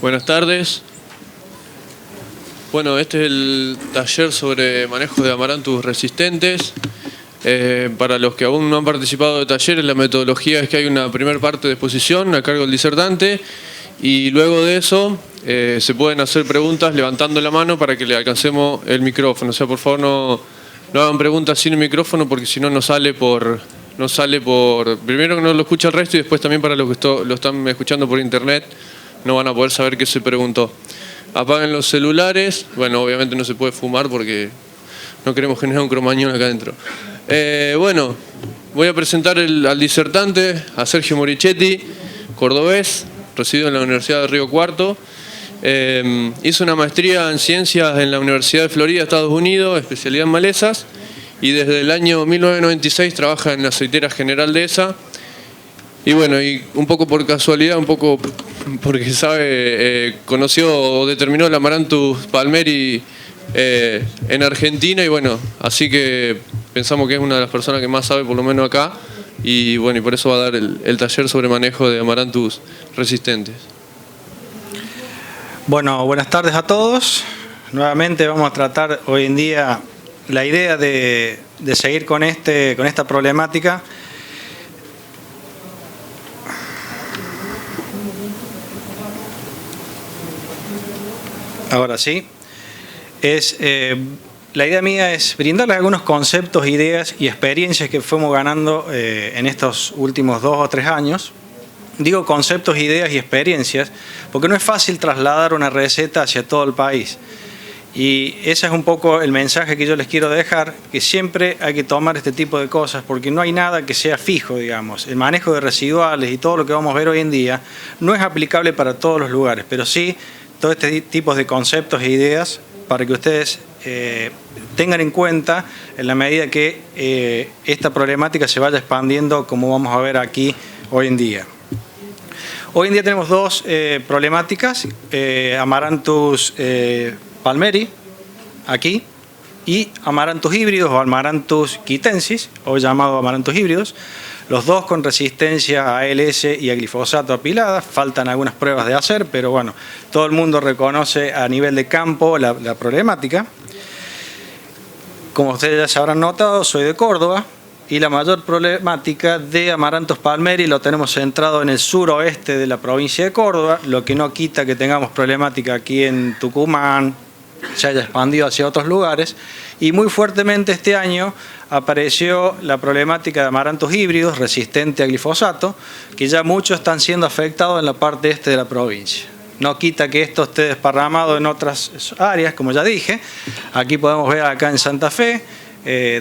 Buenas tardes. Bueno, este es el taller sobre manejo de amaranthus resistentes. Para los que aún no han participado de talleres, la metodología es que hay una primera parte de exposición a cargo del disertante y luego de eso se pueden hacer preguntas levantando la mano para que le alcancemos el micrófono. O sea, por favor no hagan preguntas sin el micrófono porque si no sale por... Primero que no lo escucha el resto y después también para los que lo están escuchando por internet no van a poder saber qué se preguntó. Apaguen los celulares. Bueno, obviamente no se puede fumar porque no queremos generar un cromañón acá adentro. Bueno, voy a presentar al disertante, a Sergio Morichetti, cordobés, residido en la Universidad de Río Cuarto. Hizo una maestría en ciencias en la Universidad de Florida, Estados Unidos, especialidad en malezas, y desde el año 1996 trabaja en la aceitera General Dehesa. Y bueno, y un poco por casualidad, un poco porque conoció o determinó el Amaranthus palmeri en Argentina, y bueno, así que pensamos que es una de las personas que más sabe, por lo menos acá, y bueno, y por eso va a dar el taller sobre manejo de Amaranthus resistentes. Bueno, buenas tardes a todos. Nuevamente vamos a tratar hoy en día la idea de seguir con esta problemática. Ahora sí, la idea mía es brindarles algunos conceptos, ideas y experiencias que fuimos ganando en estos últimos 2 o 3 años. Digo conceptos, ideas y experiencias porque no es fácil trasladar una receta hacia todo el país. Y ese es un poco el mensaje que yo les quiero dejar, que siempre hay que tomar este tipo de cosas porque no hay nada que sea fijo, digamos. El manejo de residuales y todo lo que vamos a ver hoy en día no es aplicable para todos los lugares, pero sí todo este tipo de conceptos e ideas para que ustedes tengan en cuenta en la medida que esta problemática se vaya expandiendo, como vamos a ver aquí hoy en día. Hoy en día tenemos 2 problemáticas, Amaranthus palmeri, aquí, y Amaranthus híbridos o Amaranthus quitensis, hoy llamado Amaranthus híbridos, los 2 con resistencia a ALS y a glifosato apilada. Faltan algunas pruebas de hacer, pero bueno, todo el mundo reconoce a nivel de campo la problemática. Como ustedes ya se habrán notado, soy de Córdoba y la mayor problemática de Amaranthus palmeri lo tenemos centrado en el suroeste de la provincia de Córdoba, lo que no quita que tengamos problemática aquí en Tucumán, se haya expandido hacia otros lugares, y muy fuertemente este año apareció la problemática de Amaranthus híbridos resistente a glifosato, que ya muchos están siendo afectados en la parte este de la provincia. No quita que esto esté desparramado en otras áreas, como ya dije. Aquí podemos ver acá en Santa Fe,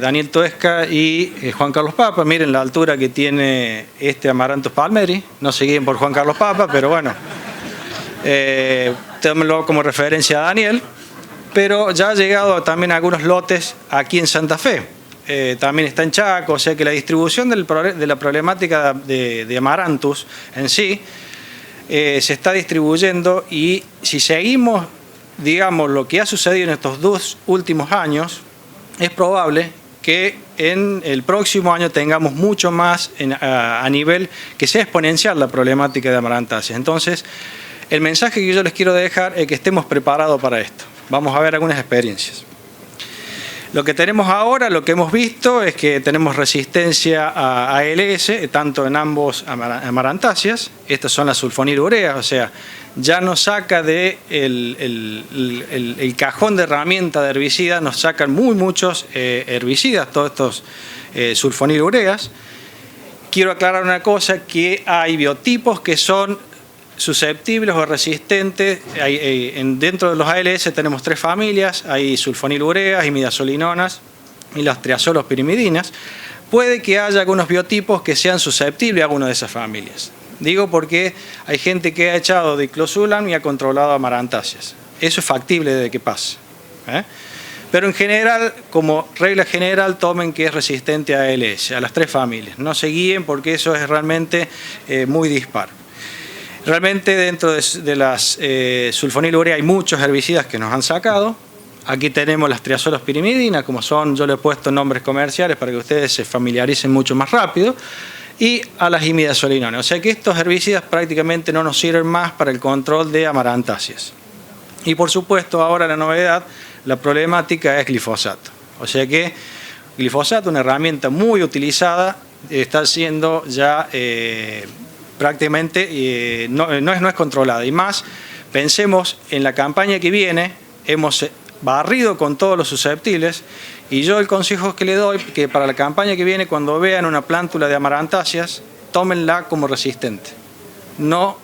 Daniel Toesca y Juan Carlos Papa. Miren la altura que tiene este Amaranthus palmeri. No se guíen por Juan Carlos Papa, pero bueno, tómenlo como referencia a Daniel. Pero ya ha llegado también a algunos lotes aquí en Santa Fe. También está en Chaco, o sea que la distribución de la problemática de Amaranthus en sí se está distribuyendo, y si seguimos, digamos, lo que ha sucedido en estos 2 últimos años, es probable que en el próximo año tengamos mucho más a nivel que sea exponencial la problemática de Amarantaceae. Entonces, el mensaje que yo les quiero dejar es que estemos preparados para esto. Vamos a ver algunas experiencias. Lo que tenemos ahora, lo que hemos visto, es que tenemos resistencia a ALS, tanto en ambos Amarantaceas. Estas son las sulfonilureas, o sea, ya nos saca el cajón de herramienta de herbicidas, nos sacan muchos herbicidas, todos estos sulfonilureas. Quiero aclarar una cosa, que hay biotipos que son susceptibles o resistentes. Dentro de los ALS tenemos 3 familias, hay sulfonilureas, imidazolinonas y las triazolospirimidinas. Puede que haya algunos biotipos que sean susceptibles a alguna de esas familias. Digo porque hay gente que ha echado diclosulam y ha controlado Amarantaceas. Eso es factible de que pase. Pero en general, como regla general, tomen que es resistente a ALS, a las 3 familias. No se guíen porque eso es realmente muy dispar. Realmente dentro de las sulfonilureas hay muchos herbicidas que nos han sacado. Aquí tenemos las triazolospirimidinas, como son, yo le he puesto nombres comerciales para que ustedes se familiaricen mucho más rápido. y a las imidazolinones. O sea que estos herbicidas prácticamente no nos sirven más para el control de amarantáceas. Y por supuesto ahora la novedad, la problemática es glifosato. O sea que glifosato, una herramienta muy utilizada, está siendo ya prácticamente no es controlada. Y más, pensemos en la campaña que viene, hemos barrido con todos los susceptibles, y yo el consejo que le doy, que para la campaña que viene, cuando vean una plántula de amarantáceas, tómenla como resistente. No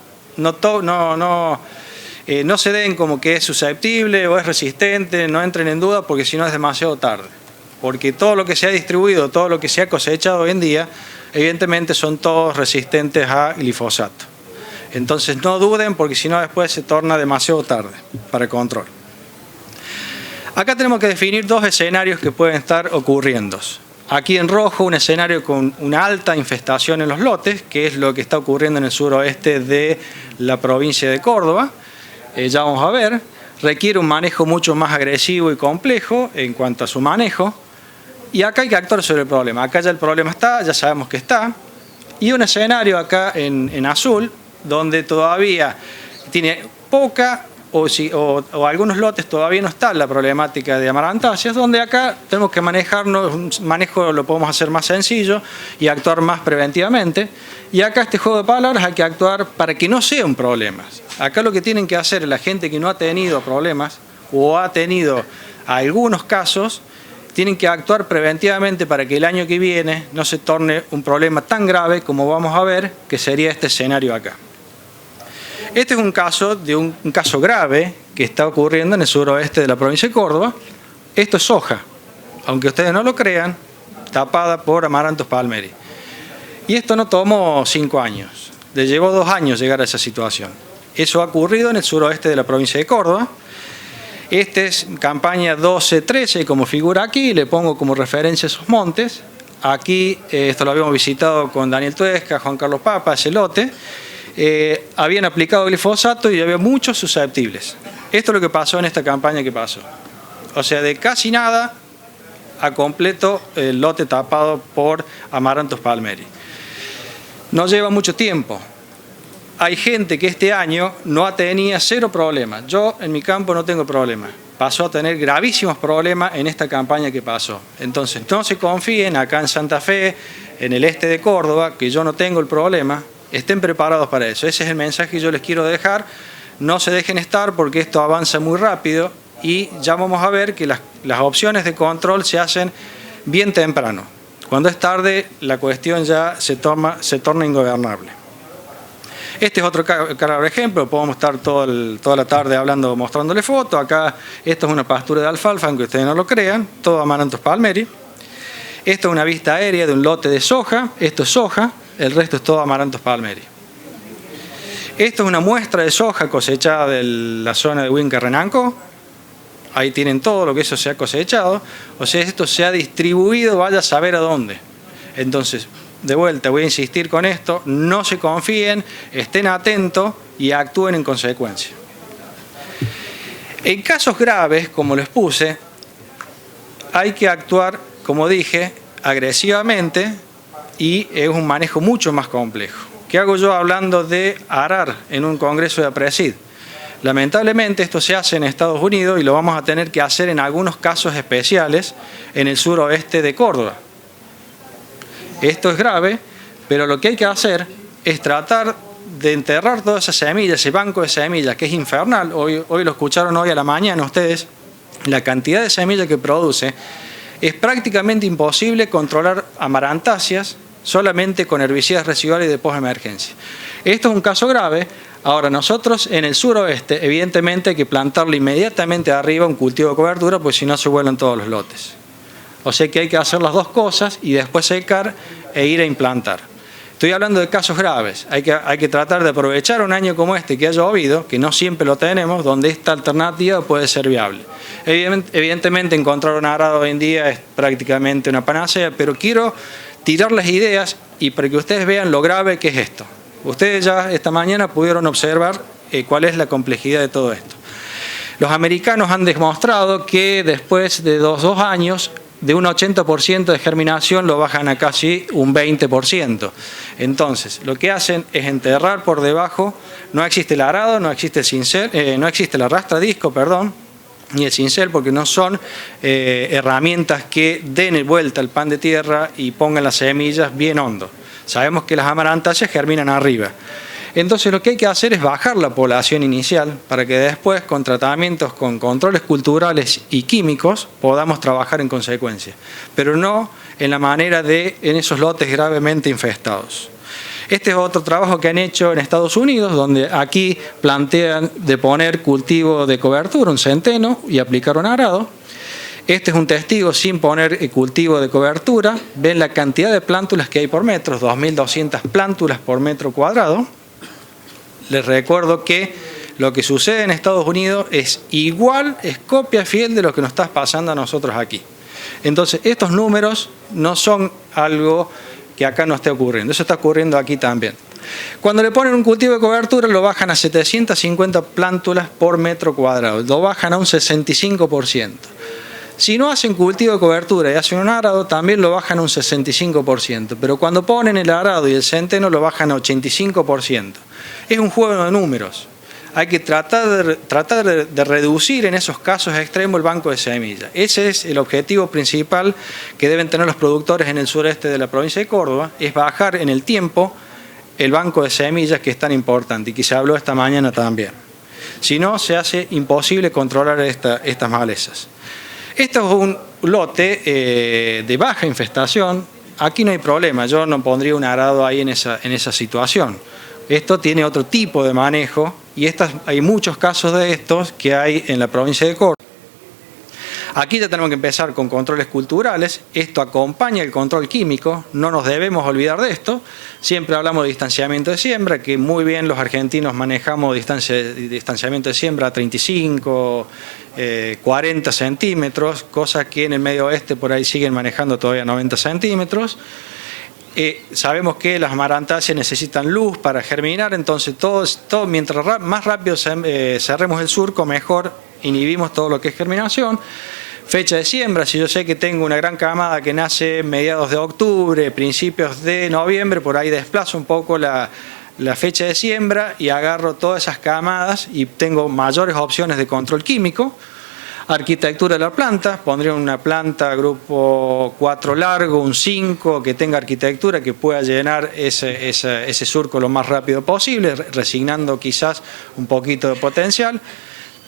se den como que es susceptible o es resistente, no entren en duda, porque si no es demasiado tarde. Porque todo lo que se ha distribuido, todo lo que se ha cosechado hoy en día, evidentemente son todos resistentes a glifosato. Entonces no duden, porque si no después se torna demasiado tarde para el control. Acá tenemos que definir dos escenarios que pueden estar ocurriendo. Aquí en rojo un escenario con una alta infestación en los lotes, que es lo que está ocurriendo en el suroeste de la provincia de Córdoba. Ya vamos a ver, requiere un manejo mucho más agresivo y complejo en cuanto a su manejo. Y acá hay que actuar sobre el problema. Acá ya el problema está, ya sabemos que está. Y un escenario acá en azul, donde todavía tiene poca o algunos lotes todavía no está la problemática de amarantáceas, donde acá tenemos que manejarnos, un manejo lo podemos hacer más sencillo y actuar más preventivamente. Y acá este juego de palabras hay que actuar para que no sea un problema. Acá lo que tienen que hacer la gente que no ha tenido problemas o ha tenido algunos casos, tienen que actuar preventivamente para que el año que viene no se torne un problema tan grave como vamos a ver, que sería este escenario acá. Este es un caso grave que está ocurriendo en el suroeste de la provincia de Córdoba. Esto es soja, aunque ustedes no lo crean, tapada por Amaranthus palmeri. Y esto no tomó 5 años, le llevó 2 años llegar a esa situación. Eso ha ocurrido en el suroeste de la provincia de Córdoba. Esta es campaña 12-13, como figura aquí, le pongo como referencia esos montes. Aquí, esto lo habíamos visitado con Daniel Tuesca, Juan Carlos Papa, ese lote. Habían aplicado glifosato y había muchos susceptibles. Esto es lo que pasó en esta campaña que pasó. O sea, de casi nada a completo el lote tapado por Amaranthus palmeri. No lleva mucho tiempo. Hay gente que este año tenía 0 problemas. Yo en mi campo no tengo problemas. Pasó a tener gravísimos problemas en esta campaña que pasó. Entonces no se confíen acá en Santa Fe, en el este de Córdoba, que yo no tengo el problema. Estén preparados para eso. Ese es el mensaje que yo les quiero dejar. No se dejen estar porque esto avanza muy rápido y ya vamos a ver que las opciones de control se hacen bien temprano. Cuando es tarde, la cuestión ya se torna ingobernable. Este es otro claro ejemplo, podemos estar toda la tarde mostrándole fotos. Acá, esto es una pastura de alfalfa, aunque ustedes no lo crean, todo Amaranthus palmeri. Esto es una vista aérea de un lote de soja, esto es soja, el resto es todo Amaranthus palmeri. Esto es una muestra de soja cosechada de la zona de Huinca-Renanco. Ahí tienen todo lo que eso se ha cosechado. O sea, esto se ha distribuido, vaya a saber a dónde. Entonces, de vuelta, voy a insistir con esto, no se confíen, estén atentos y actúen en consecuencia. En casos graves, como les puse, hay que actuar, como dije, agresivamente y es un manejo mucho más complejo. ¿Qué hago yo hablando de arar en un congreso de APRESID? Lamentablemente esto se hace en Estados Unidos y lo vamos a tener que hacer en algunos casos especiales en el suroeste de Córdoba. Esto es grave, pero lo que hay que hacer es tratar de enterrar todas esas semillas, ese banco de semillas que es infernal. Hoy lo escucharon hoy a la mañana ustedes, la cantidad de semillas que produce. Es prácticamente imposible controlar amarantáceas solamente con herbicidas residuales de postemergencia. Esto es un caso grave. Ahora nosotros en el suroeste, evidentemente hay que plantarle inmediatamente arriba un cultivo de cobertura, porque si no se vuelan todos los lotes. O sea que hay que hacer las dos cosas y después secar e ir a implantar. Estoy hablando de casos graves. Hay que tratar de aprovechar un año como este que ha llovido, que no siempre lo tenemos, donde esta alternativa puede ser viable. Evidentemente encontrar un arado hoy en día es prácticamente una panacea, pero quiero tirarles ideas y para que ustedes vean lo grave que es esto. Ustedes ya esta mañana pudieron observar cuál es la complejidad de todo esto. Los americanos han demostrado que después de 2 años de un 80% de germinación lo bajan a casi un 20%. Entonces, lo que hacen es enterrar por debajo, no existe el arado, no existe el cincel, no existe la arrastradisco, perdón, ni el cincel, porque no son herramientas que den vuelta al pan de tierra y pongan las semillas bien hondo. Sabemos que las amarantáceas germinan arriba. Entonces lo que hay que hacer es bajar la población inicial para que después, con tratamientos, con controles culturales y químicos, podamos trabajar en consecuencia, pero no en la manera de en esos lotes gravemente infestados. Este es otro trabajo que han hecho en Estados Unidos, donde aquí plantean de poner cultivo de cobertura, un centeno, y aplicar un arado. Este es un testigo sin poner cultivo de cobertura. Ven la cantidad de plántulas que hay por metro, 2.200 plántulas por metro cuadrado. Les recuerdo que lo que sucede en Estados Unidos es igual, es copia fiel de lo que nos está pasando a nosotros aquí. Entonces, estos números no son algo que acá no esté ocurriendo, eso está ocurriendo aquí también. Cuando le ponen un cultivo de cobertura, lo bajan a 750 plántulas por metro cuadrado, lo bajan a un 65%. Si no hacen cultivo de cobertura y hacen un arado, también lo bajan a un 65%, pero cuando ponen el arado y el centeno, lo bajan a 85%. Es un juego de números. Hay que tratar de reducir en esos casos extremos el banco de semillas. Ese es el objetivo principal que deben tener los productores en el sureste de la provincia de Córdoba, es bajar en el tiempo el banco de semillas, que es tan importante y que se habló esta mañana también. Si no, se hace imposible controlar estas malezas. Esto es un lote de baja infestación. Aquí no hay problema, yo no pondría un arado ahí en esa situación. Esto tiene otro tipo de manejo y hay muchos casos de estos que hay en la provincia de Córdoba. Aquí ya tenemos que empezar con controles culturales. Esto acompaña el control químico, no nos debemos olvidar de esto. Siempre hablamos de distanciamiento de siembra, que muy bien los argentinos manejamos distanciamiento de siembra a 35, 40 centímetros, cosa que en el medio oeste por ahí siguen manejando todavía 90 centímetros. Sabemos que las amarantáceas necesitan luz para germinar, entonces mientras más rápido cerremos el surco, mejor inhibimos todo lo que es germinación. Fecha de siembra, si yo sé que tengo una gran camada que nace mediados de octubre, principios de noviembre, por ahí desplazo un poco la fecha de siembra y agarro todas esas camadas y tengo mayores opciones de control químico. Arquitectura de la planta, pondría una planta grupo 4 largo, un 5, que tenga arquitectura, que pueda llenar ese surco lo más rápido posible, resignando quizás un poquito de potencial.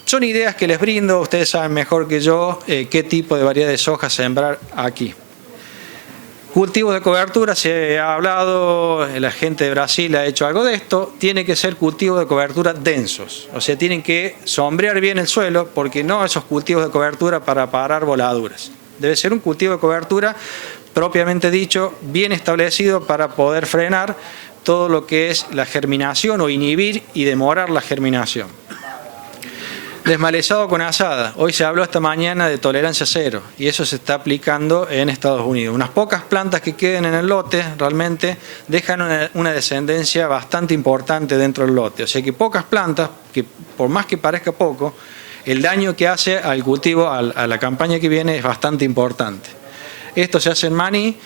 Son ideas que les brindo, ustedes saben mejor que yo qué tipo de variedad de soja sembrar aquí. Cultivos de cobertura, se ha hablado, la gente de Brasil ha hecho algo de esto, tiene que ser cultivos de cobertura densos, o sea, tienen que sombrear bien el suelo, porque no esos cultivos de cobertura para parar voladuras. Debe ser un cultivo de cobertura propiamente dicho, bien establecido para poder frenar todo lo que es la germinación o inhibir y demorar la germinación. Desmalezado con azada. Hoy se habló esta mañana de tolerancia cero y eso se está aplicando en Estados Unidos. Unas pocas plantas que queden en el lote realmente dejan una descendencia bastante importante dentro del lote. O sea que pocas plantas, que por más que parezca poco, el daño que hace al cultivo, a la campaña que viene, es bastante importante. Esto se hace en maní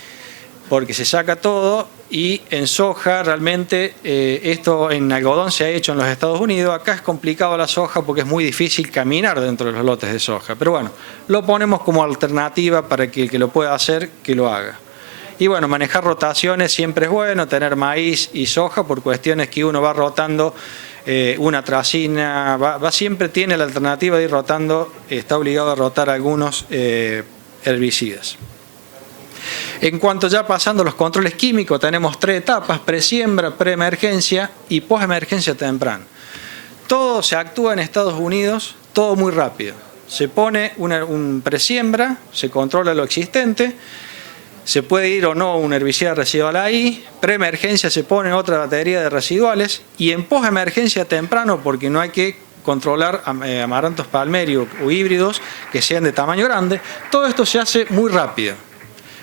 porque se saca todo, y en soja realmente esto en algodón se ha hecho en los Estados Unidos. Acá es complicado la soja porque es muy difícil caminar dentro de los lotes de soja, pero bueno, lo ponemos como alternativa para que el que lo pueda hacer, que lo haga. Y bueno, manejar rotaciones siempre es bueno, tener maíz y soja por cuestiones que uno va rotando una tracina, siempre tiene la alternativa de ir rotando, está obligado a rotar algunos herbicidas. En cuanto ya pasando los controles químicos, tenemos 3 etapas: presiembra, preemergencia y posemergencia temprana. Todo se actúa en Estados Unidos, todo muy rápido. Se pone un presiembra, se controla lo existente, se puede ir o no un herbicida residual ahí, preemergencia se pone otra batería de residuales, y en posemergencia temprano, porque no hay que controlar amarantos palmerios o híbridos que sean de tamaño grande, todo esto se hace muy rápido.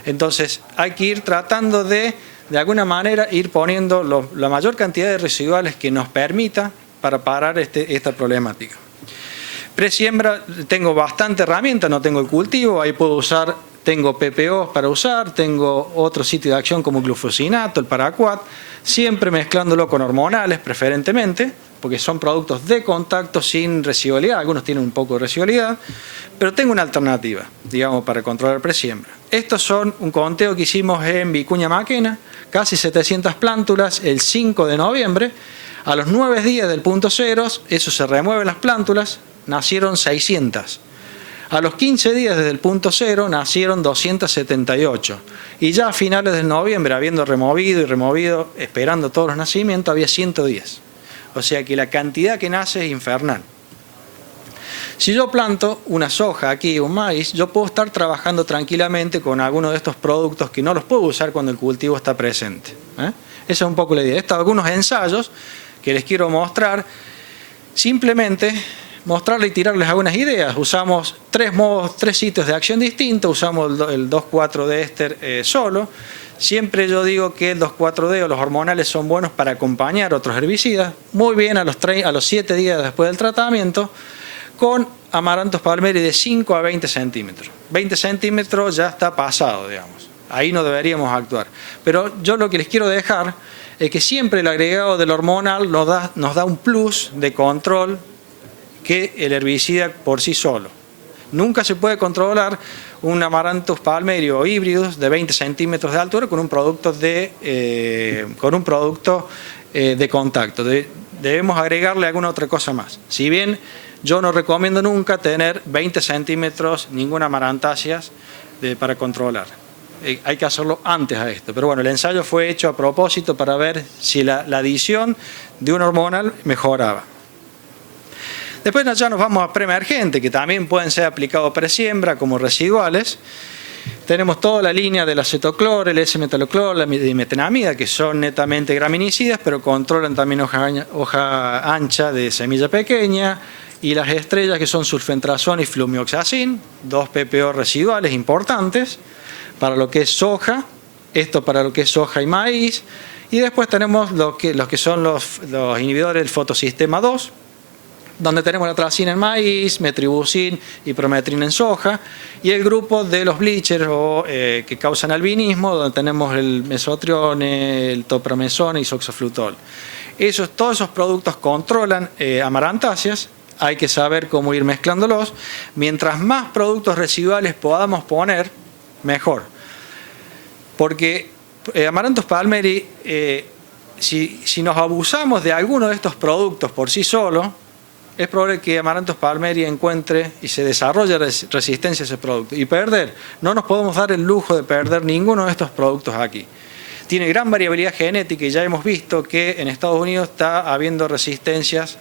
Entonces hay que ir tratando de alguna manera, ir poniendo la mayor cantidad de residuales que nos permita para parar esta problemática. Presiembra, tengo bastante herramientas, no tengo el cultivo, ahí puedo usar tengo PPOs para usar, tengo otro sitio de acción como glufosinato, el paraquat, siempre mezclándolo con hormonales preferentemente, porque son productos de contacto sin residualidad, algunos tienen un poco de residualidad, pero tengo una alternativa, digamos, para controlar presiembra. Estos son un conteo que hicimos en Vicuña Maquena, casi 700 plántulas el 5 de noviembre. A los 9 días del punto cero, eso se remueven las plántulas, nacieron 600. A los 15 días desde el punto cero nacieron 278. Y ya a finales de noviembre, habiendo removido y removido, esperando todos los nacimientos, había 110. O sea que la cantidad que nace es infernal. Si yo planto una soja aquí, un maíz, yo puedo estar trabajando tranquilamente con alguno de estos productos que no los puedo usar cuando el cultivo está presente. Esa es un poco la idea. Estos algunos ensayos que les quiero mostrar, simplemente mostrarles y tirarles algunas ideas. Usamos tres sitios de acción distintos, usamos el 2,4-D éster solo. Siempre yo digo que el 2,4-D o los hormonales son buenos para acompañar otros herbicidas, muy bien a los 7 días después del tratamiento, con Amaranthus palmeri de 5 a 20 centímetros. 20 centímetros ya está pasado, digamos. Ahí no deberíamos actuar. Pero yo lo que les quiero dejar es que siempre el agregado del hormonal nos da un plus de control que el herbicida por sí solo. Nunca se puede controlar un Amaranthus palmeri o híbridos de 20 centímetros de altura con un producto de contacto. Debemos agregarle alguna otra cosa más. Si bien yo no recomiendo nunca tener 20 centímetros ninguna amarantáceas para controlar. Hay que hacerlo antes a esto. Pero bueno, el ensayo fue hecho a propósito para ver si la adición de un hormonal mejoraba. Después ya nos vamos a preemergente, que también pueden ser aplicados presiembra como residuales. Tenemos toda la línea del acetoclor, el S-metaloclor, la dimetenamida, que son netamente graminicidas, pero controlan también hoja ancha de semilla pequeña, y las estrellas que son sulfentrazón y flumioxacin, 2 PPO residuales importantes para lo que es soja, esto para lo que es soja y maíz, y después tenemos los que son los inhibidores del fotosistema 2, donde tenemos la atracina en maíz, metribuzin y prometrina en soja, y el grupo de los bleachers que causan albinismo, donde tenemos el mesotrione, el topramezona y soxaflutol. Todos esos productos controlan amarantáceas. Hay que saber cómo ir mezclándolos. Mientras más productos residuales podamos poner, mejor. Porque Amaranthus palmeri, si nos abusamos de alguno de estos productos por sí solo, es probable que Amaranthus palmeri encuentre y se desarrolle resistencia a ese producto. Y no nos podemos dar el lujo de perder ninguno de estos productos aquí. Tiene gran variabilidad genética y ya hemos visto que en Estados Unidos está habiendo resistencias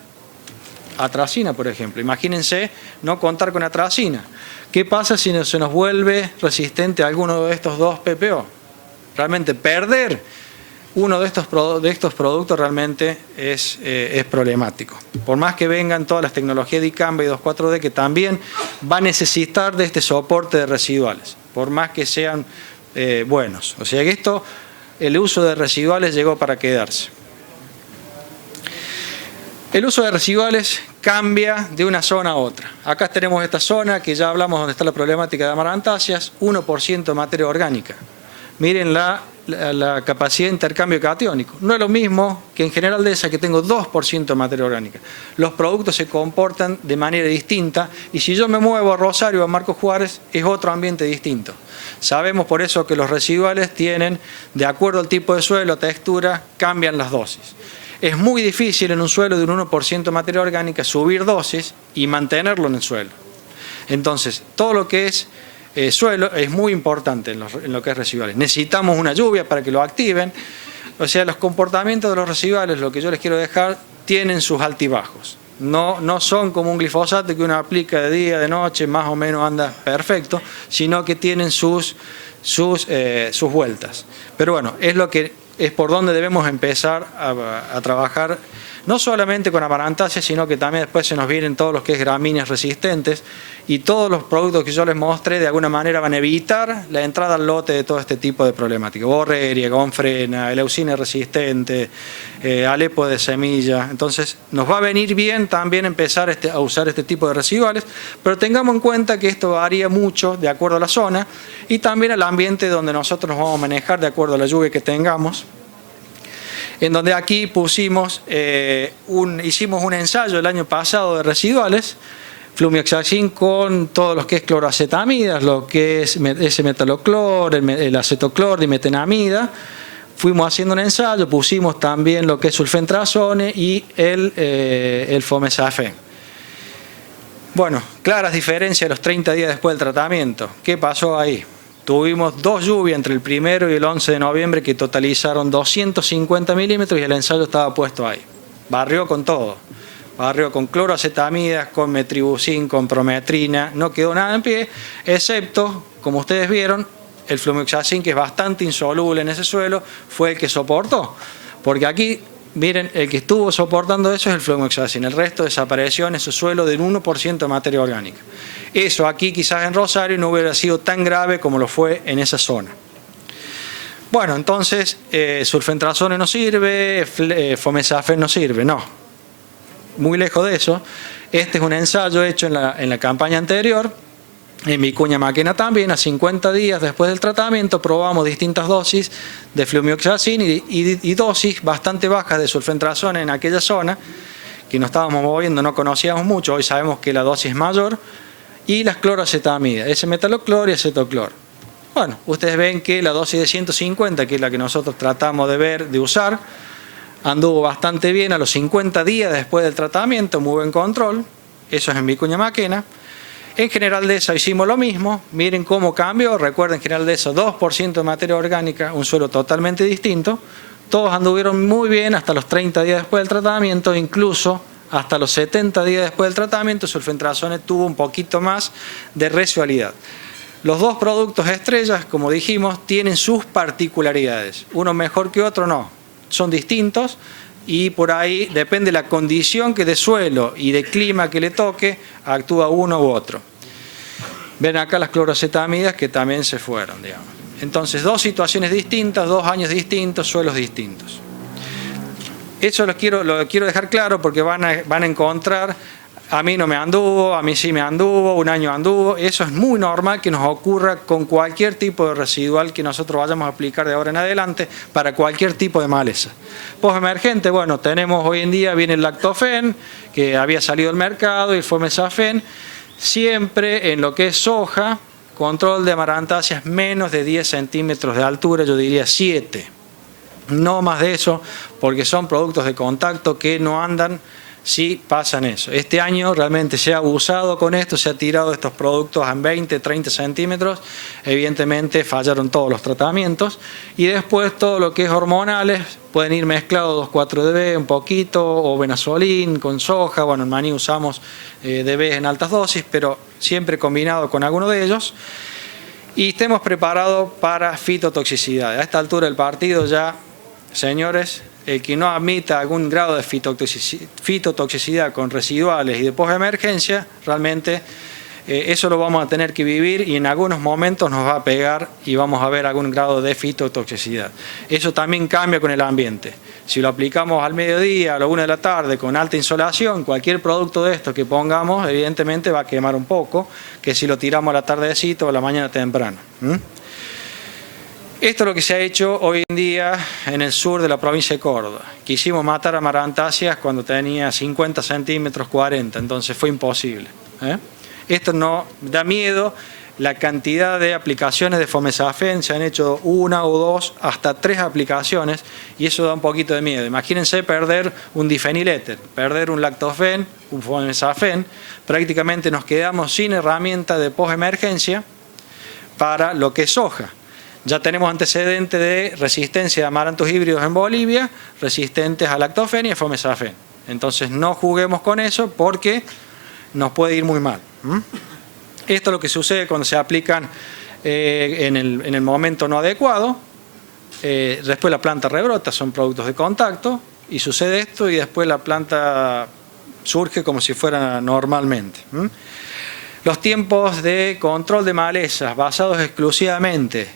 a atracina, por ejemplo. Imagínense no contar con atracina. ¿Qué pasa si se nos vuelve resistente a alguno de estos 2 PPO? Realmente perder uno de estos productos realmente es problemático. Por más que vengan todas las tecnologías de ICAMBA y 2,4-D, que también va a necesitar de este soporte de residuales, por más que sean buenos. O sea que el uso de residuales llegó para quedarse. El uso de residuales cambia de una zona a otra. Acá tenemos esta zona que ya hablamos donde está la problemática de amarantáceas, 1% de materia orgánica. Miren la capacidad de intercambio catiónico. No es lo mismo que en general de esa que tengo 2% de materia orgánica. Los productos se comportan de manera distinta y si yo me muevo a Rosario o a Marcos Juárez es otro ambiente distinto. Sabemos por eso que los residuales tienen, de acuerdo al tipo de suelo, textura, cambian las dosis. Es muy difícil en un suelo de un 1% de materia orgánica subir dosis y mantenerlo en el suelo. Entonces, todo lo que es suelo es muy importante en lo que es residuales. Necesitamos una lluvia para que lo activen. O sea, los comportamientos de los residuales, lo que yo les quiero dejar, tienen sus altibajos. No son como un glifosato que uno aplica de día, de noche, más o menos anda perfecto, sino que tienen sus vueltas. Pero bueno, es por donde debemos empezar a trabajar no solamente con amarantáceas, sino que también después se nos vienen todos los que es gramíneas resistentes, y todos los productos que yo les mostré de alguna manera van a evitar la entrada al lote de todo este tipo de problemática. Borreria, gonfrena, eleucine resistente, alepo de semilla. Entonces nos va a venir bien también empezar a usar este tipo de residuales, pero tengamos en cuenta que esto varía mucho de acuerdo a la zona y también al ambiente donde nosotros nos vamos a manejar de acuerdo a la lluvia que tengamos. En donde aquí pusimos, hicimos un ensayo el año pasado de residuales, flumioxazin con todo lo que es cloroacetamidas, lo que es ese metaloclor, el acetoclor, dimetenamida. Fuimos haciendo un ensayo, pusimos también lo que es sulfentrazone y el fomesafen. Bueno, claras diferencias los 30 días después del tratamiento. ¿Qué pasó ahí? Tuvimos 2 lluvias entre el 1 y el 11 de noviembre que totalizaron 250 milímetros y el ensayo estaba puesto ahí. Barrió con todo. Barrió con cloroacetamidas, con metribuzin, con prometrina. No quedó nada en pie, excepto, como ustedes vieron, el flumioxazin, que es bastante insoluble en ese suelo, fue el que soportó. Porque aquí, miren, el que estuvo soportando eso es el flumioxazin. El resto desapareció en ese suelo del 1% de materia orgánica. Eso aquí quizás en Rosario no hubiera sido tan grave como lo fue en esa zona. Bueno, entonces sulfentrazone no sirve, fomesafen no sirve, no. Muy lejos de eso. Este es un ensayo hecho en la campaña anterior, en Vicuña Maquena también, a 50 días después del tratamiento probamos distintas dosis de flumioxazin y dosis bastante bajas de sulfentrazone en aquella zona, que nos estábamos moviendo, no conocíamos mucho, hoy sabemos que la dosis es mayor, y las cloroacetamidas, ese metaloclor y acetoclor. Bueno, ustedes ven que la dosis de 150, que es la que nosotros tratamos de usar, anduvo bastante bien a los 50 días después del tratamiento, muy buen control, eso es en Vicuña Maquena. En General Dehesa hicimos lo mismo, miren cómo cambió, recuerden General Dehesa 2% de materia orgánica, un suelo totalmente distinto, todos anduvieron muy bien hasta los 30 días después del tratamiento, incluso hasta los 70 días después del tratamiento, sulfentrazone tuvo un poquito más de residualidad. Los 2 productos estrellas, como dijimos, tienen sus particularidades. Uno mejor que otro no, son distintos y por ahí depende de la condición que de suelo y de clima que le toque, actúa uno u otro. Ven acá las cloroacetamidas que también se fueron, digamos. Entonces, 2 situaciones distintas, 2 años distintos, suelos distintos. Eso lo quiero dejar claro porque van a encontrar, a mí no me anduvo, a mí sí me anduvo, un año anduvo. Eso es muy normal que nos ocurra con cualquier tipo de residual que nosotros vayamos a aplicar de ahora en adelante para cualquier tipo de maleza. Postemergente, bueno, tenemos hoy en día, viene el lactofen, que había salido al mercado, y el fomesafen. Siempre en lo que es soja, control de amarantáceas menos de 10 centímetros de altura, yo diría 7. No más de eso, porque son productos de contacto que no andan si pasan eso. Este año realmente se ha abusado con esto, se ha tirado estos productos en 20, 30 centímetros, evidentemente fallaron todos los tratamientos, y después todo lo que es hormonales, pueden ir mezclados 2,4-DB un poquito, o benazolín con soja, bueno, en maní usamos DB en altas dosis, pero siempre combinado con alguno de ellos, y estemos preparados para fitotoxicidad. A esta altura del partido ya, señores, el que no admita algún grado de fitotoxicidad con residuales y de postemergencia, realmente eso lo vamos a tener que vivir y en algunos momentos nos va a pegar y vamos a ver algún grado de fitotoxicidad. Eso también cambia con el ambiente. Si lo aplicamos al mediodía, a la 1 de la tarde, con alta insolación, cualquier producto de estos que pongamos, evidentemente va a quemar un poco, que si lo tiramos a la tardecita o a la mañana temprano. Esto es lo que se ha hecho hoy en día en el sur de la provincia de Córdoba. Quisimos matar amarantáceas cuando tenía 50 centímetros, 40, entonces fue imposible. Esto no da miedo, la cantidad de aplicaciones de fomesafen, se han hecho 1 o 2, hasta 3 aplicaciones, y eso da un poquito de miedo. Imagínense perder un difeniléter, perder un lactofen, un fomesafen, prácticamente nos quedamos sin herramienta de postemergencia para lo que es soja. Ya tenemos antecedentes de resistencia de amarantos híbridos en Bolivia, resistentes a lactofen y a fomesafen. Entonces no juguemos con eso porque nos puede ir muy mal. Esto es lo que sucede cuando se aplican en el momento no adecuado. Después la planta rebrota, son productos de contacto. y sucede esto y después la planta surge como si fuera normalmente. Los tiempos de control de malezas basados exclusivamente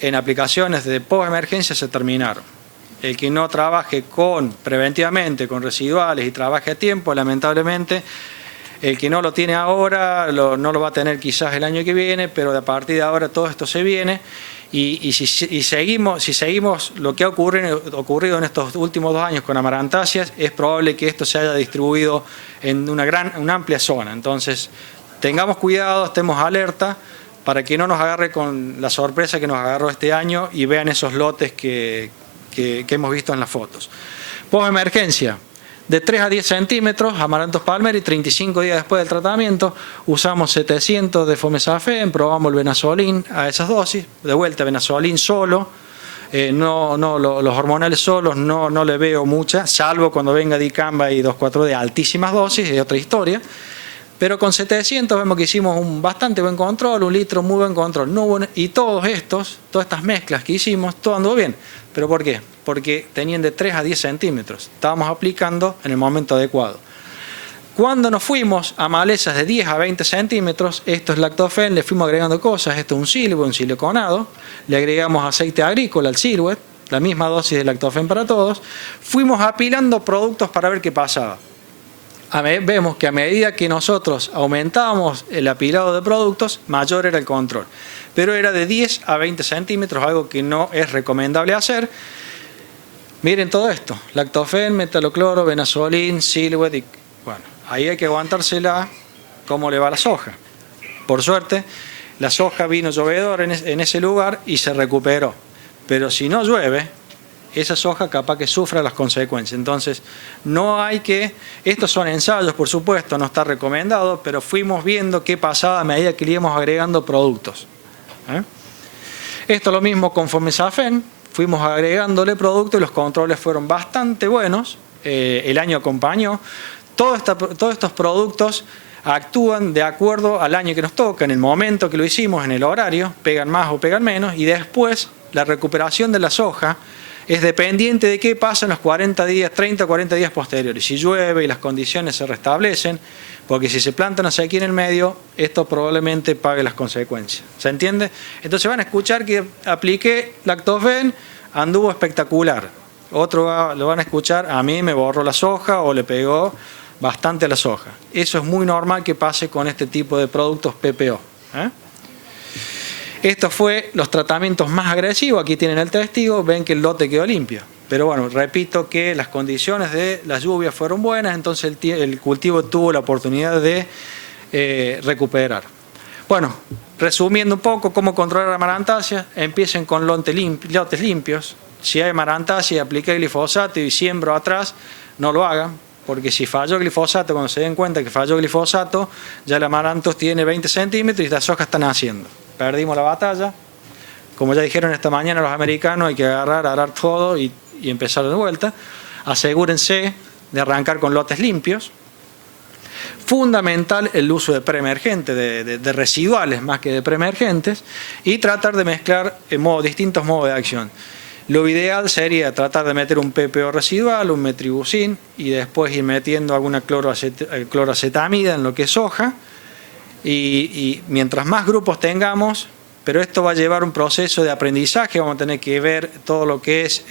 en aplicaciones de post-emergencia se terminaron. El que no trabaje preventivamente con residuales y trabaje a tiempo, lamentablemente, el que no lo tiene ahora, no lo va a tener quizás el año que viene, pero a partir de ahora todo esto se viene. Y si seguimos lo que ha ocurrido en estos últimos 2 años con amarantáceas, es probable que esto se haya distribuido en una amplia zona. Entonces, tengamos cuidado, estemos alerta para que no nos agarre con la sorpresa que nos agarró este año y vean esos lotes que hemos visto en las fotos. Post-emergencia. De 3 a 10 centímetros, Amaranthus palmeri, 35 días después del tratamiento, usamos 700 de Fomesafen, probamos el Venazolin a esas dosis, de vuelta Venazolin solo, los hormonales solos no le veo mucha, salvo cuando venga Dicamba y 2,4 de altísimas dosis, es otra historia, pero con 700 vemos que hicimos un bastante buen control, 1 litro, muy buen control, y todas estas mezclas que hicimos, todo andó bien. ¿Pero por qué? Porque tenían de 3 a 10 centímetros. Estábamos aplicando en el momento adecuado. Cuando nos fuimos a malezas de 10 a 20 centímetros, esto es lactofen, le fuimos agregando cosas. Esto es un silvo, un siliconado. Le agregamos aceite agrícola al silvet, la misma dosis de lactofen para todos. Fuimos apilando productos para ver qué pasaba. Vemos que a medida que nosotros aumentábamos el apilado de productos, mayor era el control. Pero era de 10 a 20 centímetros, algo que no es recomendable hacer. Miren todo esto, lactofen, metalocloro, Venazolin, silvet, bueno, ahí hay que aguantársela cómo le va a la soja. Por suerte, la soja vino llovedor en ese lugar y se recuperó. Pero si no llueve, esa soja capaz que sufra las consecuencias. Entonces, estos son ensayos, por supuesto, no está recomendado, pero fuimos viendo qué pasaba a medida que le íbamos agregando productos. Esto es lo mismo con Fomesafen, fuimos agregándole productos y los controles fueron bastante buenos, el año acompañó. Todos estos productos actúan de acuerdo al año que nos toca, en el momento que lo hicimos, en el horario, pegan más o pegan menos, y después la recuperación de la soja es dependiente de qué pasa en los 30 o 40 días posteriores. Si llueve y las condiciones se restablecen, porque si se planta una sequía en el medio, esto probablemente pague las consecuencias. ¿Se entiende? Entonces van a escuchar que apliqué lactofen, anduvo espectacular. Otro lo van a escuchar, a mí me borró la soja o le pegó bastante a la soja. Eso es muy normal que pase con este tipo de productos PPO. Estos fue los tratamientos más agresivos. Aquí tienen el testigo, ven que el lote quedó limpio. Pero bueno, repito que las condiciones de las lluvias fueron buenas, entonces el cultivo tuvo la oportunidad de recuperar. Bueno, resumiendo un poco cómo controlar la amarantácea, empiecen con lotes limpios. Si hay amarantácea y apliqué glifosato y siembro atrás, no lo hagan, porque si falló glifosato, cuando se den cuenta que falló glifosato, ya el amaranthus tiene 20 centímetros y las hojas están haciendo. Perdimos la batalla. Como ya dijeron esta mañana los americanos, hay que arar todo y empezar de vuelta. Asegúrense de arrancar con lotes limpios. Fundamental el uso de preemergentes, de residuales más que de preemergentes, y tratar de mezclar distintos modos de acción. Lo ideal sería tratar de meter un PPO residual, un metribuzin, y después ir metiendo alguna cloroacetamida en lo que es soja, y mientras más grupos tengamos, pero esto va a llevar un proceso de aprendizaje, vamos a tener que ver todo lo que es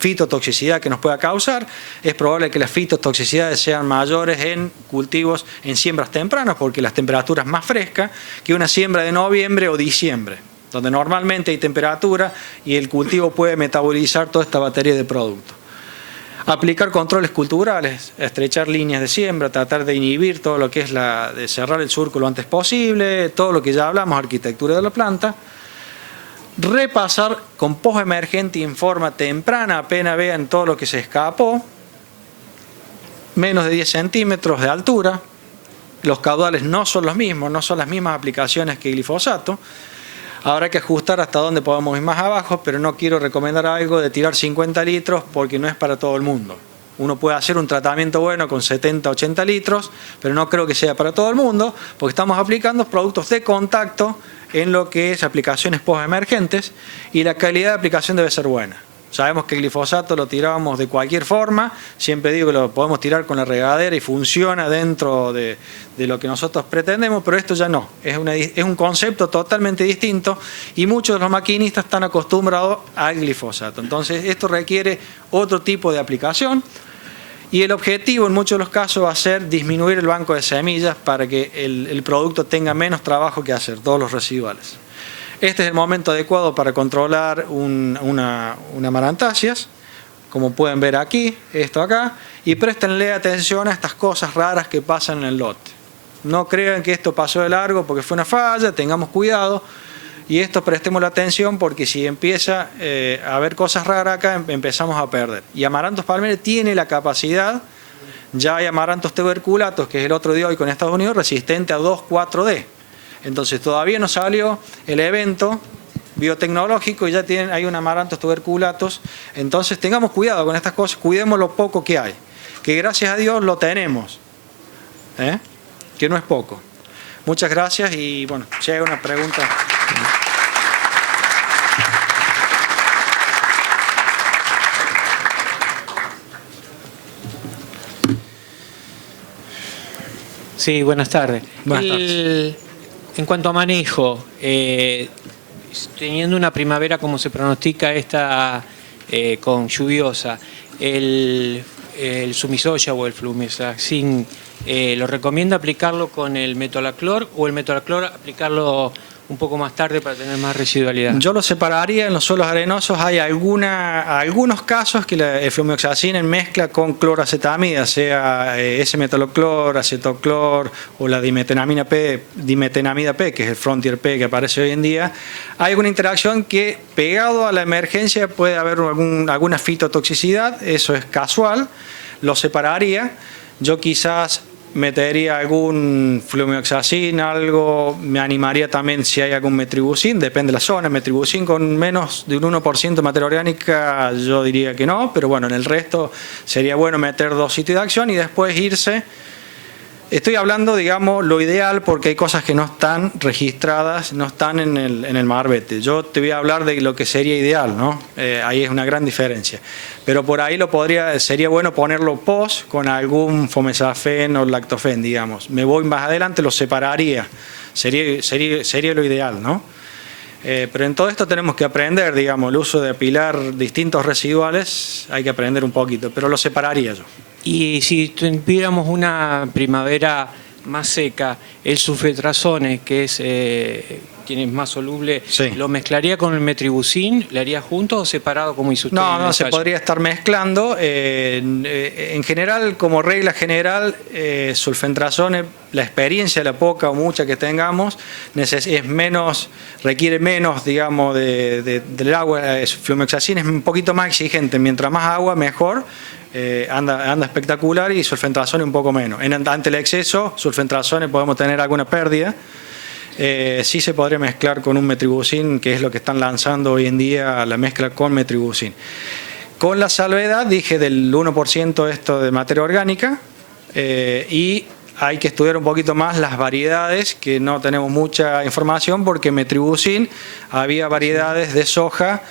fitotoxicidad que nos pueda causar. Es probable que las fitotoxicidades sean mayores en cultivos en siembras tempranas, porque las temperaturas más frescas que una siembra de noviembre o diciembre, donde normalmente hay temperatura y el cultivo puede metabolizar toda esta batería de productos. Aplicar controles culturales, estrechar líneas de siembra, tratar de inhibir todo lo que es de cerrar el surco lo antes posible, todo lo que ya hablamos, arquitectura de la planta. Repasar con post-emergente y en forma temprana, apenas vean todo lo que se escapó. Menos de 10 centímetros de altura. Los caudales no son los mismos, no son las mismas aplicaciones que glifosato. Habrá que ajustar hasta dónde podemos ir más abajo, pero no quiero recomendar algo de tirar 50 litros porque no es para todo el mundo. Uno puede hacer un tratamiento bueno con 70, 80 litros, pero no creo que sea para todo el mundo, porque estamos aplicando productos de contacto en lo que es aplicaciones post-emergentes y la calidad de aplicación debe ser buena. Sabemos que el glifosato lo tirábamos de cualquier forma, siempre digo que lo podemos tirar con la regadera y funciona dentro de lo que nosotros pretendemos, pero esto ya no, es un concepto totalmente distinto y muchos de los maquinistas están acostumbrados al glifosato. Entonces esto requiere otro tipo de aplicación y el objetivo en muchos de los casos va a ser disminuir el banco de semillas para que el producto tenga menos trabajo que hacer, todos los residuales. Este es el momento adecuado para controlar una amarantáceas, como pueden ver aquí, esto acá, y préstenle atención a estas cosas raras que pasan en el lote. No crean que esto pasó de largo porque fue una falla, tengamos cuidado, y esto prestemos la atención porque si empieza a haber cosas raras acá, empezamos a perder. Y Amaranthus palmeri tiene la capacidad, ya hay Amaranthus tuberculatus, que es el otro de hoy con Estados Unidos, resistente a 2,4-D. Entonces todavía no salió el evento biotecnológico y ya hay un Amaranthus tuberculatus. Entonces tengamos cuidado con estas cosas, cuidemos lo poco que hay, que gracias a Dios lo tenemos, que no es poco. Muchas gracias y bueno, si hay una pregunta. Sí, buenas tardes. Buenas tardes. En cuanto a manejo, teniendo una primavera como se pronostica esta con lluviosa, el Sumisoya o el Flumioxazin, ¿lo recomienda aplicarlo con el metolaclor o el metolaclor aplicarlo un poco más tarde para tener más residualidad? Yo lo separaría en los suelos arenosos. Hay algunos casos que el flumioxazin en mezcla con cloracetamida, sea S-metoloclor, acetoclor o la dimetenamida P, que es el Frontier P que aparece hoy en día. Hay alguna interacción que pegado a la emergencia puede haber alguna fitotoxicidad, eso es casual, lo separaría. Yo quizás metería algún flumioxazin, algo, me animaría también si hay algún metribuzin, depende de la zona. Metribuzin con menos de un 1% de materia orgánica yo diría que no, pero bueno, en el resto sería bueno meter 2 sitios de acción y después irse. Estoy hablando, digamos, lo ideal porque hay cosas que no están registradas, no están en el Marbete. Yo te voy a hablar de lo que sería ideal, ¿no? Ahí es una gran diferencia. Pero por ahí sería bueno ponerlo post con algún fomesafen o lactofen, digamos. Me voy más adelante, lo separaría. Sería lo ideal, ¿no? Pero en todo esto tenemos que aprender, digamos, el uso de apilar distintos residuales, hay que aprender un poquito, pero lo separaría yo. Y si tuviéramos una primavera más seca, el sulfetrazone, que tiene más soluble, sí, ¿lo mezclaría con el metribuzin? ¿Le haría junto o separado como hizo usted? No, se podría estar mezclando. En general, como regla general, sulfentrazone, la experiencia, la poca o mucha que tengamos, requiere menos, digamos, del agua. Flumioxazin es un poquito más exigente, mientras más agua, mejor. Anda espectacular y sulfentrazone un poco menos. Ante el exceso, sulfentrazone podemos tener alguna pérdida. Sí se podría mezclar con un metribuzin, que es lo que están lanzando hoy en día, la mezcla con metribuzin. Con la salvedad, dije, del 1% esto de materia orgánica, y hay que estudiar un poquito más las variedades, que no tenemos mucha información, porque metribuzin había variedades de soja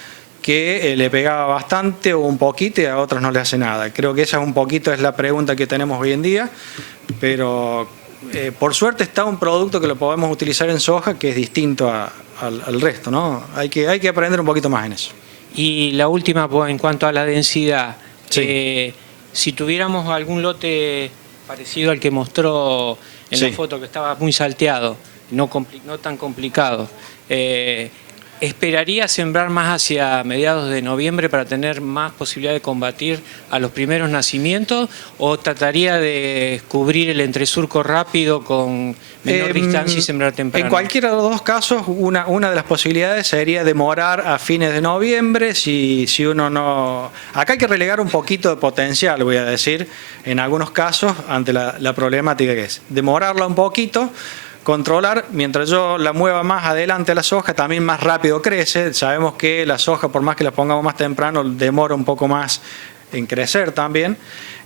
que le pegaba bastante o un poquito y a otros no le hace nada. Creo que esa es la pregunta que tenemos hoy en día, pero por suerte está un producto que lo podemos utilizar en soja que es distinto al resto, ¿no? Hay que aprender un poquito más en eso. Y la última, en cuanto a la densidad, sí, si tuviéramos algún lote parecido al que mostró en la foto, que estaba muy salteado, no tan complicado, ¿esperaría sembrar más hacia mediados de noviembre para tener más posibilidad de combatir a los primeros nacimientos o trataría de cubrir el entresurco rápido con menor distancia y sembrar temprano? En cualquiera de los dos casos, una de las posibilidades sería demorar a fines de noviembre si uno no... Acá hay que relegar un poquito de potencial, voy a decir, en algunos casos, ante la problemática que es. Demorarla un poquito, controlar, mientras yo la mueva más adelante a la soja, también más rápido crece. Sabemos que la soja, por más que la pongamos más temprano, demora un poco más en crecer también.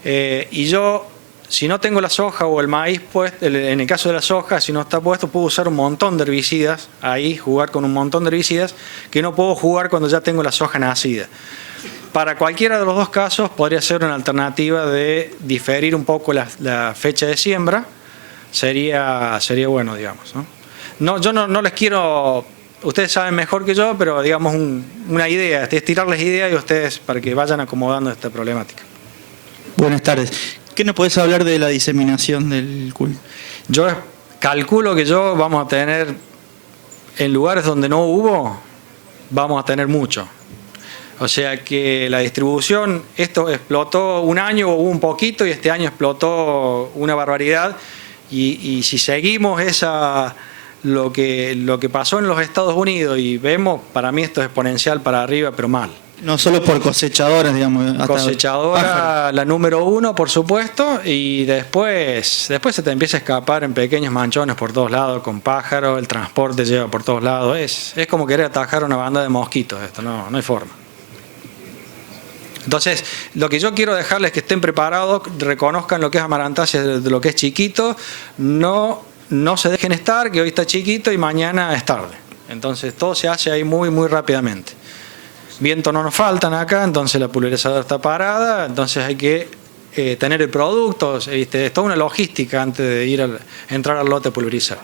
Y yo, si no tengo la soja o el maíz puesto, en el caso de la soja, si no está puesto, puedo usar un montón de herbicidas, ahí jugar con un montón de herbicidas, que no puedo jugar cuando ya tengo la soja nacida. Para cualquiera de los dos casos podría ser una alternativa de diferir un poco la fecha de siembra. Sería bueno, digamos, ¿no? Yo no les quiero, ustedes saben mejor que yo, pero digamos una idea, es tirarles ideas y ustedes para que vayan acomodando esta problemática. Buenas tardes. ¿Qué nos podés hablar de la diseminación del cultivo? Yo calculo que vamos a tener, en lugares donde no hubo, vamos a tener mucho. O sea que la distribución, esto explotó un año, hubo un poquito, y este año explotó una barbaridad. Y si seguimos lo que pasó en los Estados Unidos y vemos, para mí esto es exponencial para arriba, pero mal. No solo por cosechadoras, digamos. Cosechadora, la número 1, por supuesto, y después se te empieza a escapar en pequeños manchones por todos lados, con pájaros, el transporte lleva por todos lados. Es como querer atajar una banda de mosquitos, esto no hay forma. Entonces, lo que yo quiero dejarles es que estén preparados, reconozcan lo que es Amarantaceae de lo que es chiquito, no se dejen estar, que hoy está chiquito y mañana es tarde. Entonces, todo se hace ahí muy, muy rápidamente. Viento no nos faltan acá, entonces la pulverizadora está parada, entonces hay que tener el producto, ¿viste? Es toda una logística antes de entrar al lote a pulverizar.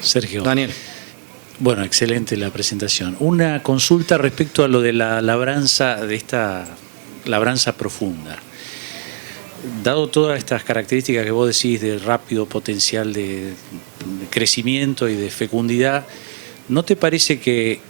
Sergio. Daniel. Bueno, excelente la presentación. Una consulta respecto a lo de la labranza, de esta labranza profunda. Dado todas estas características que vos decís de rápido potencial de crecimiento y de fecundidad, ¿no te parece que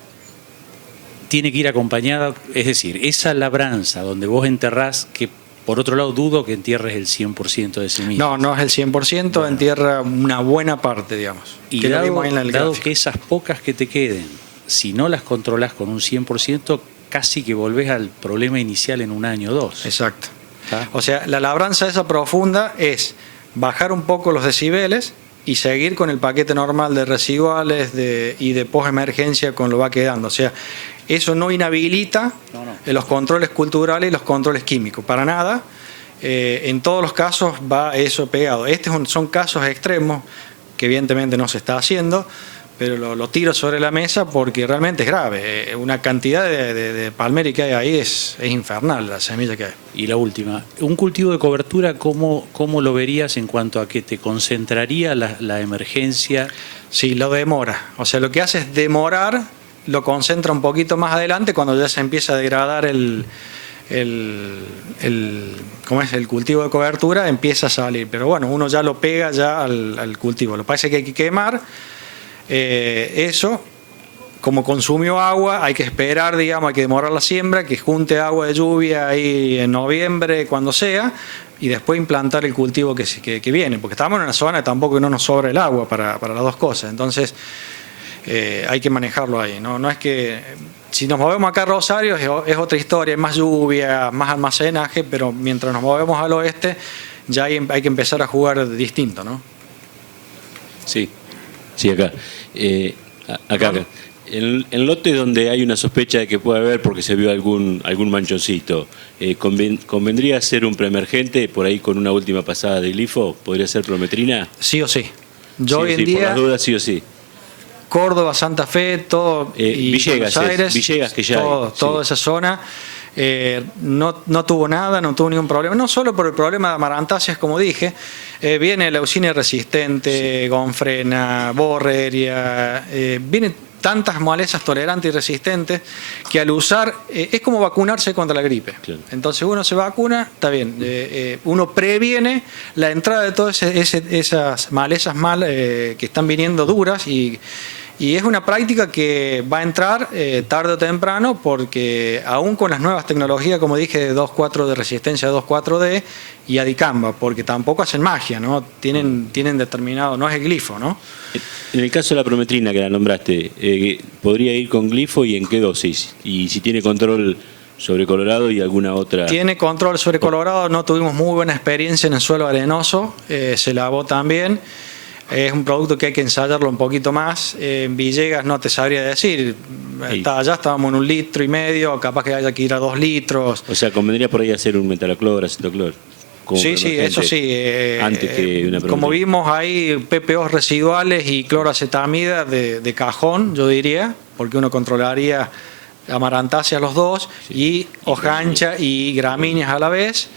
tiene que ir acompañada? Es decir, esa labranza donde vos enterrás, que por otro lado dudo que entierres el 100% de semillas. No es el 100%, bueno. Entierra una buena parte, digamos. Y dado que esas pocas que te queden, si no las controlás con un 100%, casi que volvés al problema inicial en un año o dos. Exacto. ¿Ah? O sea, la labranza esa profunda es bajar un poco los decibeles y seguir con el paquete normal de residuales y de post-emergencia con lo va quedando. O sea, eso no inhabilita los controles culturales y los controles químicos, para nada. En todos los casos va eso pegado. Son casos extremos que evidentemente no se está haciendo, pero lo tiro sobre la mesa porque realmente es grave. Una cantidad de palmeri que hay ahí es infernal, la semilla que hay. Y la última, un cultivo de cobertura, ¿cómo lo verías en cuanto a que te concentraría la emergencia? Sí, lo demora. O sea, lo que hace es demorar, lo concentra un poquito más adelante cuando ya se empieza a degradar el cultivo de cobertura, empieza a salir. Pero bueno, uno ya lo pega ya al cultivo. Lo que pasa es que hay que quemar eso. Como consumió agua, hay que esperar, digamos, hay que demorar la siembra, que junte agua de lluvia ahí en noviembre, cuando sea, y después implantar el cultivo que viene, porque estamos en una zona tampoco que no nos sobra el agua para las dos cosas. Entonces, hay que manejarlo ahí. No es que si nos movemos acá a Rosario es otra historia, hay más lluvia, más almacenaje, pero mientras nos movemos al oeste ya hay que empezar a jugar distinto, ¿no? Sí, acá. Acá. En lotes donde hay una sospecha de que puede haber porque se vio algún manchoncito, ¿convendría hacer un preemergente por ahí con una última pasada de glifo? ¿Podría ser prometrina? Sí o sí. Hoy en día, por las dudas, sí o sí. Córdoba, Santa Fe, todo, y Villegas, Buenos Aires, Villegas que ya toda esa zona no tuvo nada, no tuvo ningún problema, no solo por el problema de amarantáceas, como dije, viene leucina resistente, gonfrena, borreria, vienen tantas malezas tolerantes y resistentes que al usar es como vacunarse contra la gripe. Claro. Entonces uno se vacuna, está bien, uno previene la entrada de todas esas malezas que están viniendo duras y es una práctica que va a entrar tarde o temprano porque aún con las nuevas tecnologías, como dije, de 2,4 de resistencia a 2,4-D y a dicamba, porque tampoco hacen magia, ¿no? Tienen determinado, no es el glifo, ¿no? En el caso de la prometrina que la nombraste, ¿podría ir con glifo y en qué dosis? Y si tiene control sobre colorado y alguna otra... Tiene control sobre colorado, no tuvimos muy buena experiencia en el suelo arenoso, se lavó también. Es un producto que hay que ensayarlo un poquito más. En Villegas no te sabría decir. Allá estábamos en 1,5 litros, capaz que haya que ir a 2 litros. O sea, convendría por ahí hacer un metaloclor, acetoclor. Sí, eso sí. Antes que una como vimos ahí, PPOs residuales y cloroacetamida de cajón, yo diría, porque uno controlaría amarantáceas los dos, y hoja ancha y gramíneas a la vez.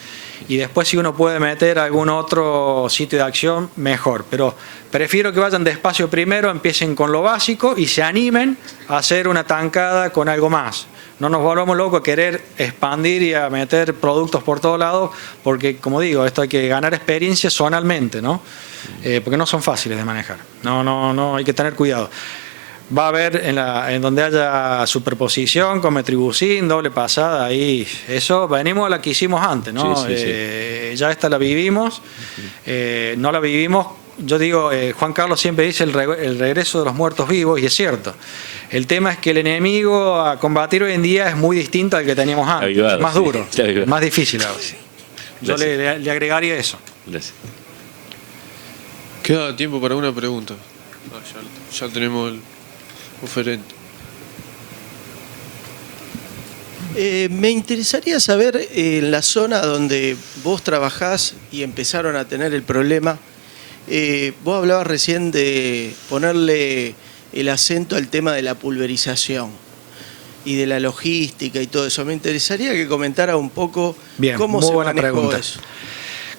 Y después si uno puede meter algún otro sitio de acción, mejor. Pero prefiero que vayan despacio primero, empiecen con lo básico y se animen a hacer una tancada con algo más. No nos volvamos locos a querer expandir y a meter productos por todos lados, porque como digo, esto hay que ganar experiencia zonalmente, ¿no? Porque no son fáciles de manejar. No, hay que tener cuidado. Va a haber en donde haya superposición con metribuzin, doble pasada, ahí eso venimos a la que hicimos antes, ¿no? Sí. Ya esta la vivimos, no la vivimos, yo digo, Juan Carlos siempre dice el regreso de los muertos vivos, y es cierto. El tema es que el enemigo a combatir hoy en día es muy distinto al que teníamos antes, más duro, más difícil ahora. Yo le agregaría eso. Gracias. Queda tiempo para una pregunta. Ya tenemos el oferente. Me interesaría saber, en la zona donde vos trabajás y empezaron a tener el problema, vos hablabas recién de ponerle el acento al tema de la pulverización y de la logística y todo eso. Me interesaría que comentara un poco cómo se manejó eso.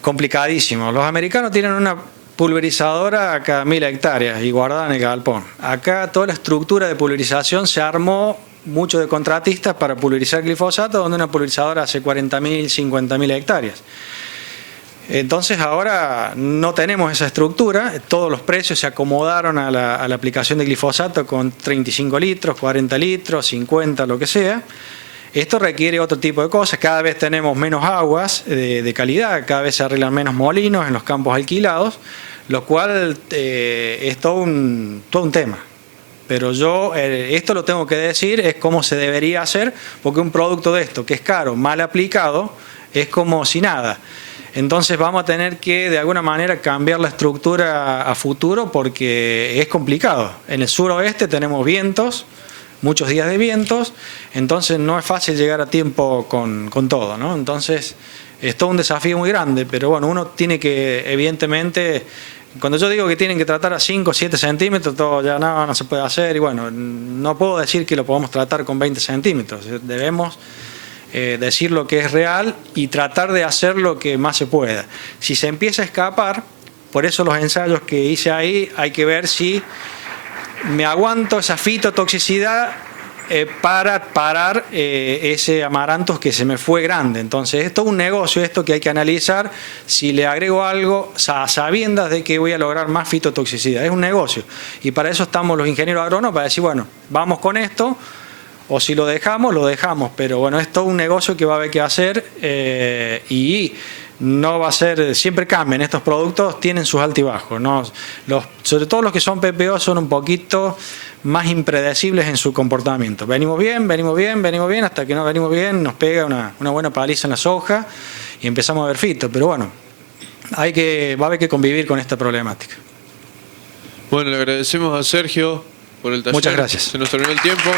Complicadísimo. Los americanos tienen una pulverizadora a cada 1000 hectáreas y guardada en el galpón. Acá toda la estructura de pulverización se armó mucho de contratistas para pulverizar glifosato, donde una pulverizadora hace 40.000, 50.000 hectáreas. Entonces ahora no tenemos esa estructura, todos los precios se acomodaron a la aplicación de glifosato con 35 litros, 40 litros, 50, lo que sea. Esto requiere otro tipo de cosas, cada vez tenemos menos aguas de calidad, cada vez se arreglan menos molinos en los campos alquilados, lo cual es todo un tema. Pero yo esto lo tengo que decir, es como se debería hacer, porque un producto de esto que es caro, mal aplicado, es como si nada. Entonces vamos a tener que de alguna manera cambiar la estructura a futuro porque es complicado. En el suroeste tenemos vientos, muchos días de vientos, entonces no es fácil llegar a tiempo con todo, ¿no? Entonces es todo un desafío muy grande, pero bueno, uno tiene que, evidentemente, cuando yo digo que tienen que tratar a 5 o 7 centímetros, todo ya no se puede hacer, y bueno, no puedo decir que lo podamos tratar con 20 centímetros, debemos decir lo que es real y tratar de hacer lo que más se pueda. Si se empieza a escapar, por eso los ensayos que hice ahí, hay que ver si me aguanto esa fitotoxicidad para parar ese amaranthus que se me fue grande. Entonces esto es un negocio, esto que hay que analizar, si le agrego algo a sabiendas de que voy a lograr más fitotoxicidad. Es un negocio y para eso estamos los ingenieros agrónomos, para decir, bueno, vamos con esto, o si lo dejamos, pero bueno, es todo un negocio que va a haber que hacer y no va a ser, siempre cambian, estos productos tienen sus altibajos, ¿no? Sobre todo los que son PPO son un poquito más impredecibles en su comportamiento. Venimos bien, hasta que no venimos bien nos pega una buena paliza en la soja y empezamos a ver fito, pero bueno, va a haber que convivir con esta problemática. Bueno, le agradecemos a Sergio por el taller. Muchas gracias. Se nos terminó el tiempo.